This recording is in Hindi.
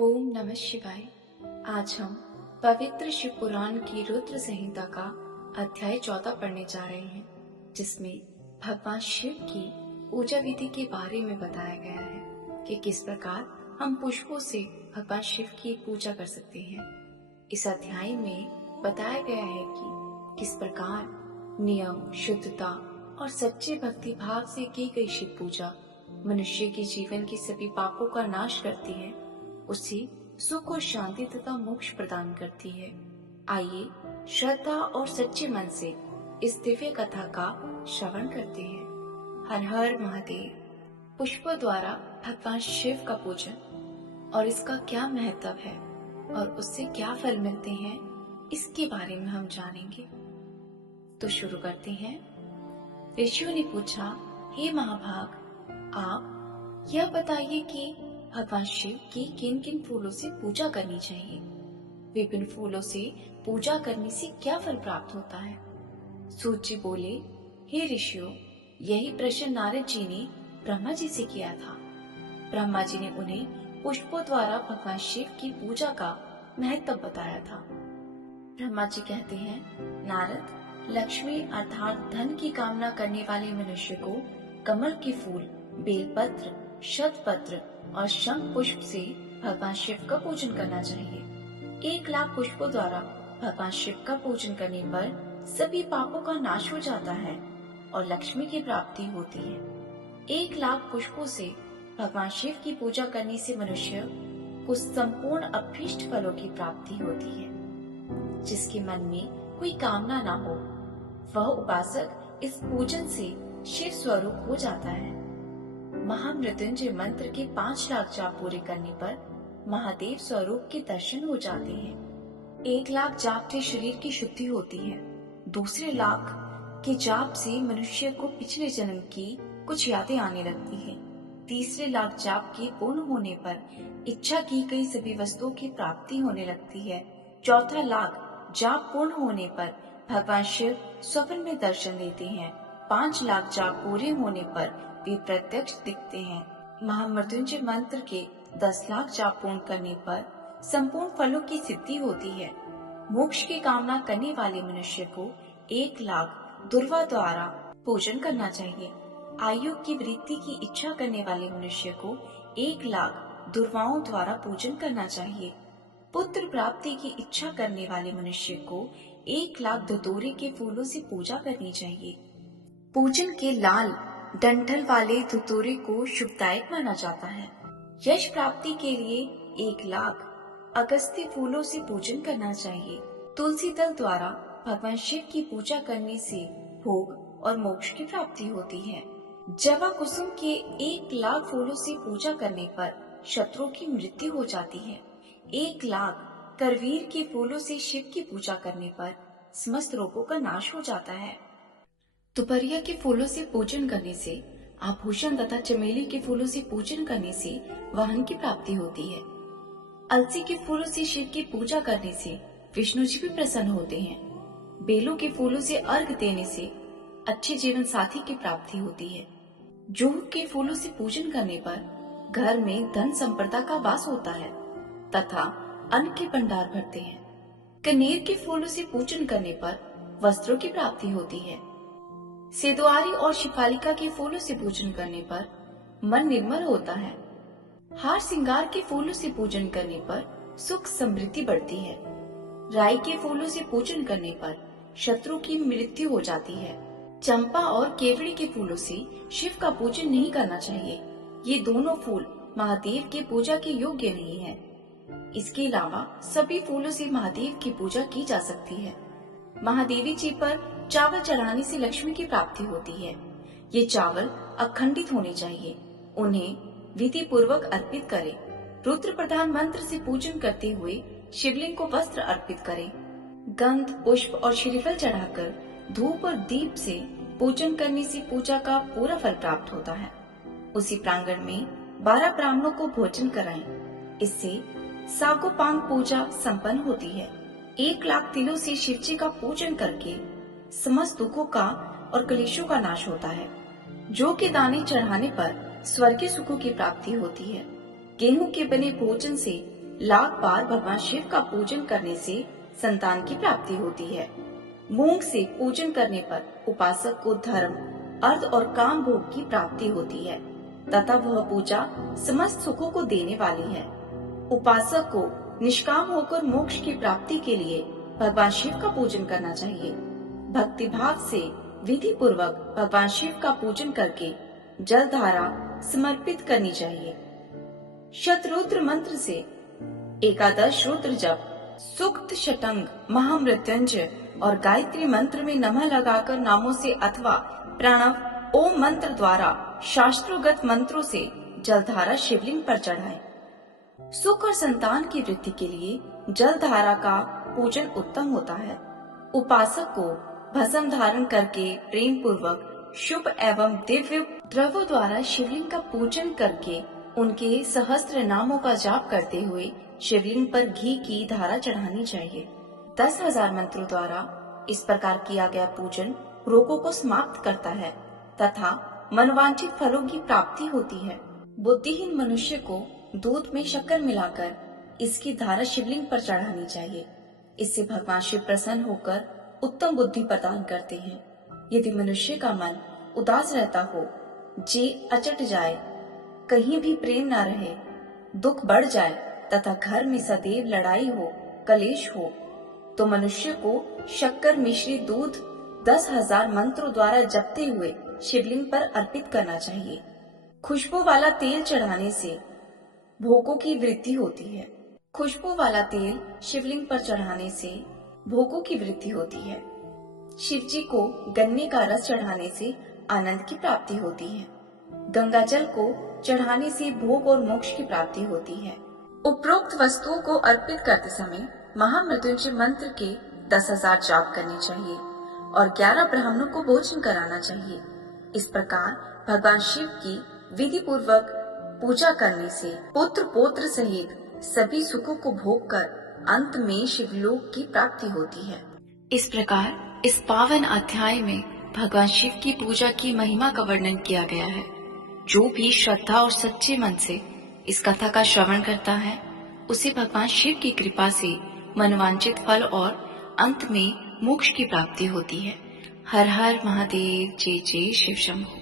ओम नमः शिवाय। आज हम पवित्र शिव पुराण की रुद्र संहिता का अध्याय 14 पढ़ने जा रहे हैं, जिसमें भगवान शिव की पूजा विधि के बारे में बताया गया है कि किस प्रकार हम पुष्पों से भगवान शिव की पूजा कर सकते हैं। इस अध्याय में बताया गया है कि किस प्रकार नियम, शुद्धता और सच्चे भक्ति भाव से की गई शिव पूजा मनुष्य के जीवन के सभी पापों का नाश करती है, उसे सुख और शांति तथा मोक्ष प्रदान करती है। आइए श्रद्धा और सच्चे मन से इस दिव्य कथा का श्रवण करते हैं। हर हर महादेव। पुष्पों द्वारा भगवान शिव का पूजन और इसका क्या महत्व है और उससे क्या फल मिलते हैं, इसके बारे में हम जानेंगे। तो शुरू करते हैं। ऋषियों ने पूछा, हे महाभाग, आप यह बताइए कि भगवान शिव की किन किन फूलों से पूजा करनी चाहिए। विभिन्न फूलों से पूजा करने से क्या फल प्राप्त होता है। सूत जी बोले, हे ऋषियों, यही प्रश्न नारद जी ने ब्रह्मा जी से किया था। ब्रह्मा जी ने उन्हें पुष्पों द्वारा भगवान शिव की पूजा का महत्व बताया था। ब्रह्मा जी कहते हैं, नारद, लक्ष्मी अर्थात धन की कामना करने वाले मनुष्य को कमल के फूल, बेलपत्र, शतपत्र और शंख पुष्प से भगवान शिव का पूजन करना चाहिए। 1,00,000 पुष्पों द्वारा भगवान शिव का पूजन करने पर सभी पापों का नाश हो जाता है और लक्ष्मी की प्राप्ति होती है। 1,00,000 पुष्पों से भगवान शिव की पूजा करने से मनुष्य को संपूर्ण अभीष्ट फलों की प्राप्ति होती है। जिसके मन में कोई कामना ना हो, वह उपासक इस पूजन से शिव स्वरूप हो जाता है। महामृत्युंजय मंत्र के 5,00,000 जाप पूरे करने पर महादेव स्वरूप के दर्शन हो जाते हैं। 1,00,000 जाप से शरीर की शुद्धि होती है। दूसरे लाख के जाप से मनुष्य को पिछले जन्म की कुछ यादें आने लगती हैं। तीसरे लाख जाप के पूर्ण होने पर इच्छा की गई सभी वस्तुओं की प्राप्ति होने लगती है। चौथा लाख जाप पूर्ण होने पर भगवान शिव स्वप्न में दर्शन देते हैं। 5,00,000 जाप पूरे होने पर वे प्रत्यक्ष दिखते हैं। महामृत्युंजय मंत्र के 10,00,000 जाप पूर्ण करने पर संपूर्ण फलों की सिद्धि होती है। मोक्ष की कामना करने वाले मनुष्य को 1,00,000 दुर्वा द्वारा पूजन करना चाहिए। आयु की वृद्धि की इच्छा करने वाले मनुष्य को 1,00,000 दुर्वाओं द्वारा पूजन करना चाहिए। पुत्र प्राप्ति की इच्छा करने वाले मनुष्य को 1,00,000 धतूरे के फूलों से पूजा करनी चाहिए। पूजन के लाल डंठल वाले धतूरे को शुभदायक माना जाता है। यश प्राप्ति के लिए 1,00,000 अगस्त्य फूलों से पूजन करना चाहिए। तुलसी दल द्वारा भगवान शिव की पूजा करने से भोग और मोक्ष की प्राप्ति होती है। जवा कुसुम के 1,00,000 फूलों से पूजा करने पर शत्रुओं की मृत्यु हो जाती है। 1,00,000 करवीर के फूलों से शिव की पूजा करने पर समस्त रोगों का नाश हो जाता है। दुपहरिया के फूलों से पूजन करने से, आभूषण तथा चमेली के फूलों से पूजन करने से वाहन की प्राप्ति होती है। अलसी के फूलों से शिव की पूजा करने से विष्णु जी भी प्रसन्न होते हैं। बेलों के फूलों से अर्घ देने से अच्छे जीवन साथी की प्राप्ति होती है। जूह के फूलों से पूजन करने पर घर में धन संपदा का वास होता है तथा अन्न के भंडार भरते हैं। कनेर के फूलों से पूजन करने पर वस्त्रों की प्राप्ति होती है। सेदुआरी और शिफालिका के फूलों से पूजन करने पर मन निर्मल होता है। हार श्रृंगार के फूलों से पूजन करने पर सुख समृद्धि बढ़ती है। राई के फूलों से पूजन करने पर शत्रु की मृत्यु हो जाती है। चंपा और केवड़ी के फूलों से शिव का पूजन नहीं करना चाहिए। ये दोनों फूल महादेव की पूजा के योग्य नहीं है। इसके अलावा सभी फूलों से महादेव की पूजा की जा सकती है। महादेवी जी पर चावल चढ़ाने से लक्ष्मी की प्राप्ति होती है। ये चावल अखंडित होने चाहिए। उन्हें विधि पूर्वक अर्पित करें। रुद्र प्रधान मंत्र से पूजन करते हुए शिवलिंग को वस्त्र अर्पित करें। गंध, पुष्प और श्रीफल चढ़ाकर धूप और दीप से पूजन करने से पूजा का पूरा फल प्राप्त होता है। उसी प्रांगण में 12 ब्राह्मणों को भोजन कराएं। इससे सागोपांग पूजा संपन्न होती है। 1,00,000 तिलों से शिवजी का पूजन करके समस्त दुखों का और कलेशों का नाश होता है। जौ के दाने चढ़ाने पर स्वर्गीय सुखों की प्राप्ति होती है। गेहूं के बने भोजन से लाख बार भगवान शिव का पूजन करने से संतान की प्राप्ति होती है। मूंग से पूजन करने पर उपासक को धर्म, अर्थ और काम भोग की प्राप्ति होती है तथा वह पूजा समस्त सुखों को देने वाली है। उपासक को निष्काम होकर मोक्ष की प्राप्ति के लिए भगवान शिव का पूजन करना चाहिए। भक्ति भाव से विधि पूर्वक भगवान शिव का पूजन करके जल धारा समर्पित करनी चाहिए। शतरुद्र मंत्र से एकादश रुद्र जप, सूक्त, षटंग, महामृत्युंजय और गायत्री मंत्र में नमः लगाकर नामों से अथवा प्रणव ओम मंत्र द्वारा शास्त्रोगत मंत्रों से जलधारा शिवलिंग पर चढ़ाएं। सुख और संतान की वृद्धि के लिए जलधारा का पूजन उत्तम होता है। उपासक को भस्म धारण करके प्रेम पूर्वक शुभ एवं दिव्य द्रव्यों द्वारा शिवलिंग का पूजन करके उनके सहस्त्र नामों का जाप करते हुए शिवलिंग पर घी की धारा चढ़ानी चाहिए। 10,000 मंत्रों द्वारा इस प्रकार किया गया पूजन रोगों को समाप्त करता है तथा मनवांछित फलों की प्राप्ति होती है। बुद्धिहीन मनुष्य को दूध में शक्कर मिलाकर इसकी धारा शिवलिंग पर चढ़ानी चाहिए। इससे भगवान शिव प्रसन्न होकर उत्तम बुद्धि प्रदान करते हैं। यदि मनुष्य का मन उदास रहता हो, जे अचट जाए, कहीं भी प्रेम न रहे, दुख बढ़ जाए तथा घर में सदैव लड़ाई हो, कलेश हो, तो मनुष्य को शक्कर मिश्रित दूध 10,000 मंत्रों द्वारा जपते हुए शिवलिंग पर अर्पित करना चाहिए। खुशबू वाला तेल चढ़ाने से भोगों की वृद्धि होती है। खुशबू वाला तेल शिवलिंग पर चढ़ाने से भोगों की वृद्धि होती है। शिव जी को गन्ने का रस चढ़ाने से आनंद की प्राप्ति होती है। गंगा जल को चढ़ाने से भोग और मोक्ष की प्राप्ति होती है। उपरोक्त वस्तुओं को अर्पित करते समय महामृत्युंजय मंत्र के 10,000 जाप करने चाहिए और 11 ब्राह्मणों को भोजन कराना चाहिए। इस प्रकार भगवान शिव की विधि पूर्वक पूजा करने से पुत्र पौत्र सहित सभी सुखों को भोग कर अंत में शिवलोक की प्राप्ति होती है। इस प्रकार इस पावन अध्याय में भगवान शिव की पूजा की महिमा का वर्णन किया गया है। जो भी श्रद्धा और सच्चे मन से इस कथा का श्रवण करता है, उसे भगवान शिव की कृपा से मनवांचित फल और अंत में मोक्ष की प्राप्ति होती है। हर हर महादेव, जय जय शिव शंभो।